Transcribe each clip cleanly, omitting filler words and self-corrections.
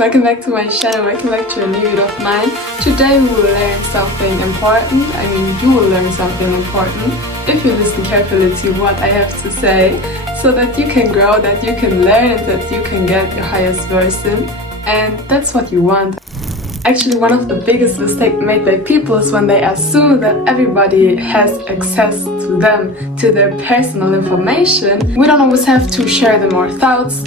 Welcome back to my channel, welcome back to a new video of mine. Today we will learn something important. You will learn something important if you listen carefully to what I have to say, so that you can grow, that you can learn, and that you can get your highest version. And that's what you want. Actually, one of the biggest mistakes made by people is when they assume that everybody has access to them, to their personal information. We don't always have to share them our thoughts,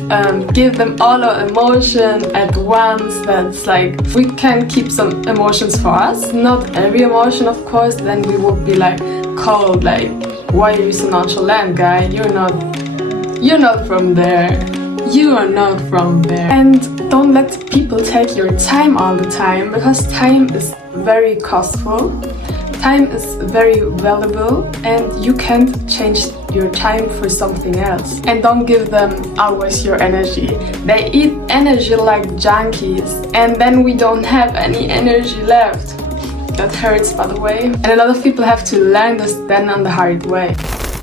give them all our emotion at once. That's like, we can keep some emotions for us, not every emotion of course, then we would be like cold, like, why are you so nonchalant, guy? You're not from there. You are not from there. And don't let people take your time all the time, because time is very costful. Time is very valuable and you can't change your time for something else. And don't give them always your energy. They eat energy like junkies and then we don't have any energy left. That hurts, by the way. And a lot of people have to learn this then on the hard way.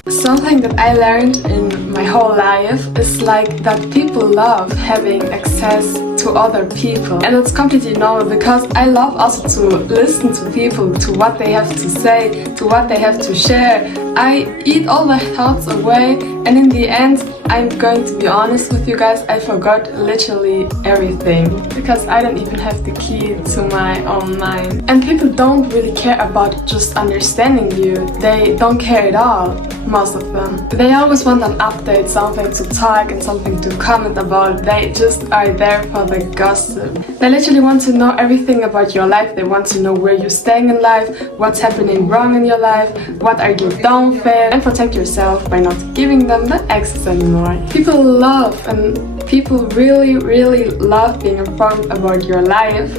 Something that I learned in my whole life is like that people love having access to other people, and it's completely normal because I love also to listen to people, to what they have to say, to what they have to share. I eat all my thoughts away, and in the end, I'm going to be honest with you guys, I forgot literally everything because I don't even have the key to my own mind. And people don't really care about just understanding you. They don't care at all, most of them. They always want an update, something to talk and something to comment about. They just are there for the gossip. They literally want to know everything about your life. They want to know where you're staying in life, what's happening wrong in your life, what are you down for, and protect yourself by not giving them the access anymore. People love, and people really love being informed about your life,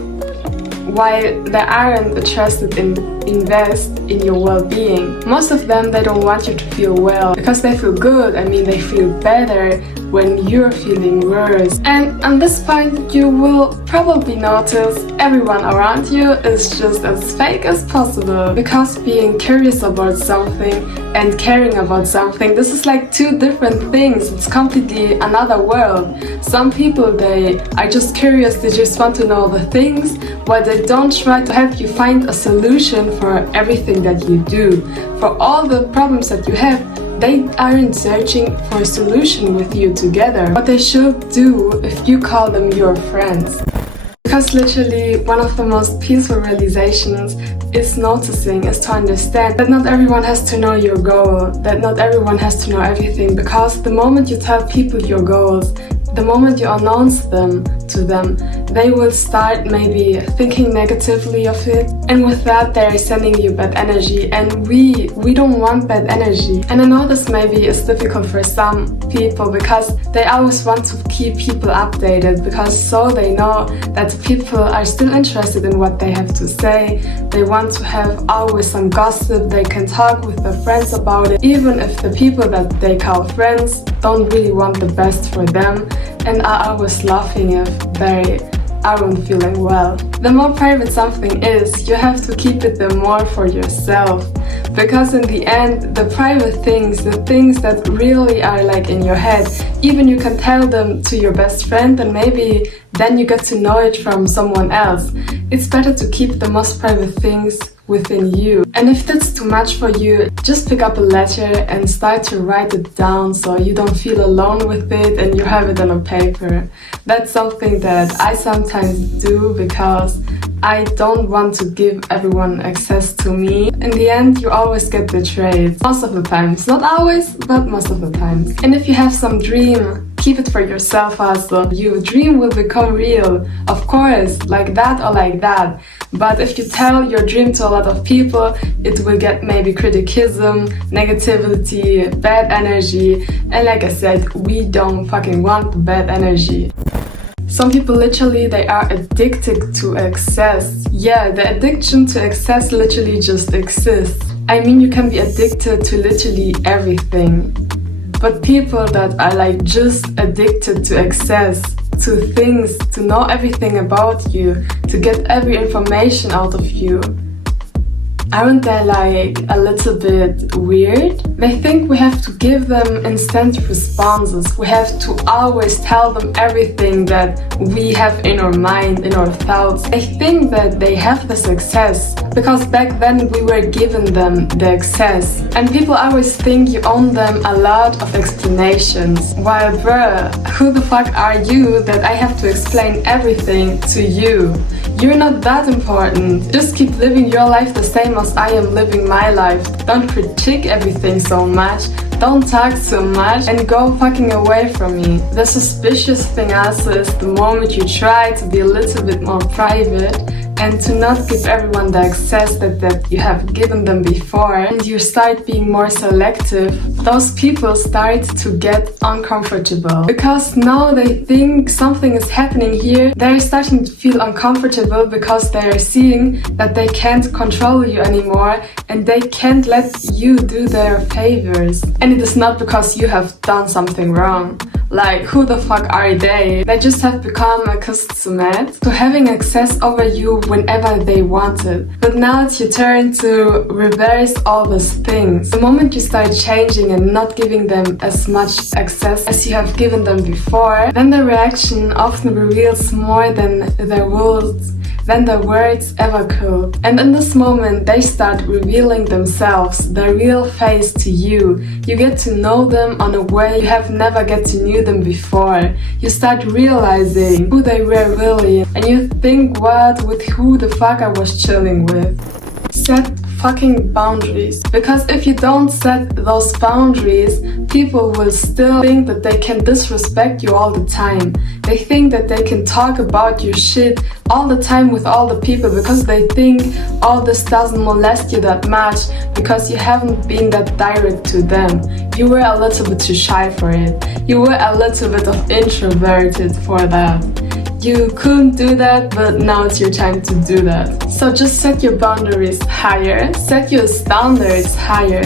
while they aren't interested in invest in your well-being. Most of them, they don't want you to feel well because they feel good. They feel better when you're feeling worse. And on this point, you will probably notice everyone around you is just as fake as possible, because being curious about something and caring about something, this is like two different things. It's completely another world. Some people, they are just curious, they just want to know the things, while they don't try to help you find a solution for everything that you do. For all the problems that you have, they aren't searching for a solution with you together. What they should do if you call them your friends. Because literally one of the most peaceful realizations is noticing, is to understand that not everyone has to know your goal, that not everyone has to know everything, because the moment you tell people your goals, the moment you announce them to them, they will start maybe thinking negatively of it, and with that they're sending you bad energy, and we don't want bad energy. And I know this maybe is difficult for some people because they always want to keep people updated, because so they know that people are still interested in what they have to say. They want to have always some gossip, they can talk with their friends about it, even if the people that they call friends don't really want the best for them and are always laughing if they aren't feeling well. The more private something is, you have to keep it the more for yourself, because in the end, the private things, the things that really are like in your head, even you can tell them to your best friend and maybe then you get to know it from someone else. It's better to keep the most private things within you. And if that's too much for you, just pick up a letter and start to write it down so you don't feel alone with it and you have it on a paper. That's something that I sometimes do because I don't want to give everyone access to me. In the end, you always get betrayed. Most of the times. Not always, but most of the times. And if you have some dream, keep it for yourself also. Your dream will become real, of course, like that or like that. But if you tell your dream to a lot of people, it will get maybe criticism, negativity, bad energy. And like I said, we don't fucking want bad energy. Some people literally, they are addicted to excess. Yeah, the addiction to excess literally just exists. You can be addicted to literally everything. But people that are like just addicted to excess, to things, to know everything about you, to get every information out of you, Aren't they like a little bit weird? They think we have to give them instant responses. We have to always tell them everything that we have in our mind, in our thoughts. They think that they have the success because back then we were giving them the access. And people always think you own them a lot of explanations. While bruh, who the fuck are you that I have to explain everything to you? You're not that important. Just keep living your life the same as I am living my life. Don't critique everything so much. Don't talk so much and go fucking away from me. The suspicious thing also is the moment you try to be a little bit more private and to not give everyone the access that you have given them before, and you start being more selective, those people start to get uncomfortable. Because now they think something is happening here, they're starting to feel uncomfortable because they're seeing that they can't control you anymore and they can't let you do their favors. And it is not because you have done something wrong. Like, who the fuck are they? They just have become accustomed to having access over you whenever they want it. But now it's your turn to reverse all those things. The moment you start changing and not giving them as much access as you have given them before, then the reaction often reveals more than their words ever could. And in this moment, they start revealing themselves, their real face to you. You get to know them on a way you have never get to know them before. You start realizing who they were really, and you think, what, with who the fuck I was chilling with. Set fucking boundaries. Because if you don't set those boundaries, people will still think that they can disrespect you all the time. They think that they can talk about your shit all the time with all the people because they think all this doesn't molest you that much because you haven't been that direct to them. You were a little bit too shy for it. You were a little bit of introverted for that. You couldn't do that, but now it's your time to do that. So just set your boundaries higher, set your standards higher.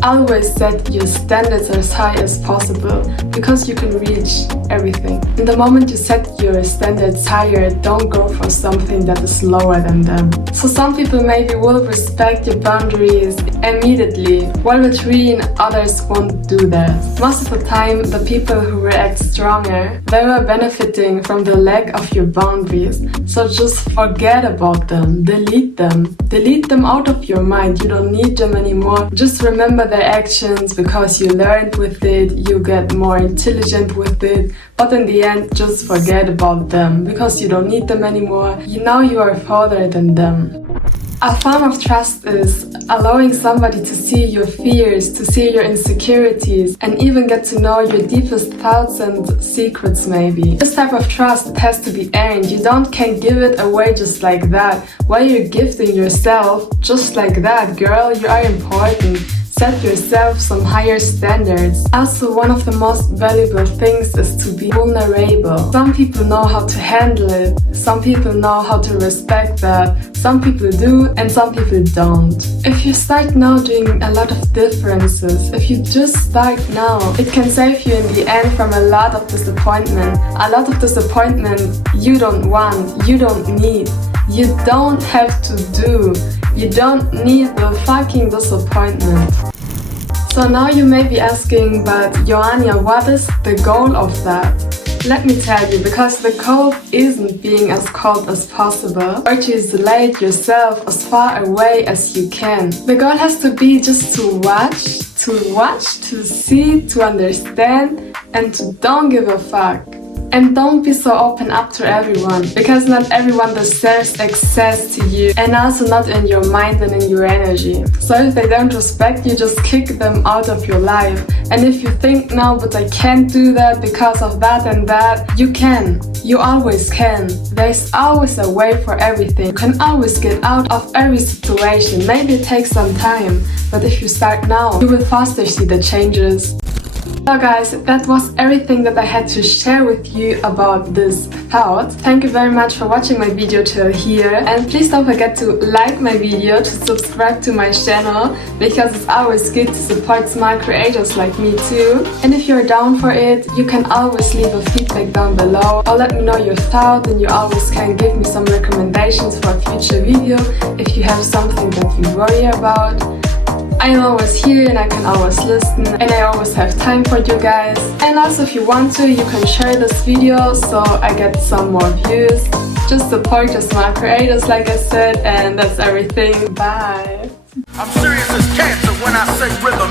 Always set your standards as high as possible because you can reach everything. In the moment you set your standards higher, don't go for something that is lower than them. So some people maybe will respect your boundaries immediately, while between others won't do that. Most of the time, the people who react stronger, they were benefiting from the lack of your boundaries. So just forget about them, delete them out of your mind. You don't need them anymore. Just remember their actions because you learned with it, you get more intelligent with it, but in the end just forget about them because you don't need them anymore. Now you are further than them. A form of trust is allowing somebody to see your fears, to see your insecurities, and even get to know your deepest thoughts and secrets maybe. This type of trust has to be earned. You can't give it away just like that. While you're gifting yourself just like that, girl, you are important. Set yourself some higher standards. Also, one of the most valuable things is to be vulnerable. Some people know how to handle it. Some people know how to respect that. Some people do and some people don't. If you start now doing a lot of differences, if you just start now, it can save you in the end from a lot of disappointment. A lot of disappointment you don't want, you don't need. You don't have to do. You don't need the fucking disappointment. So now you may be asking, but Joania, what is the goal of that? Let me tell you, because the goal isn't being as cold as possible or to isolate yourself as far away as you can. The goal has to be just to watch, to see, to understand, and to don't give a fuck. And don't be so open up to everyone, because not everyone deserves access to you, and also not in your mind and in your energy. So if they don't respect you, just kick them out of your life. And if you think, no, but I can't do that because of that and that, you can. You always can. There's always a way for everything. You can always get out of every situation. Maybe it takes some time, but if you start now, you will faster see the changes. So guys, that was everything that I had to share with you about this thought. Thank you very much for watching my video till here, and please don't forget to like my video, to subscribe to my channel, because it's always good to support smart creators like me too. And if you're down for it, you can always leave a feedback down below or let me know your thought, and you always can give me some recommendations for a future video if you have something that you worry about. I am always here and I can always listen, and I always have time for you guys. And also if you want to, you can share this video so I get some more views. Just support your smart creators like I said, and that's everything. Bye! I'm serious as cancer when I say rhythm.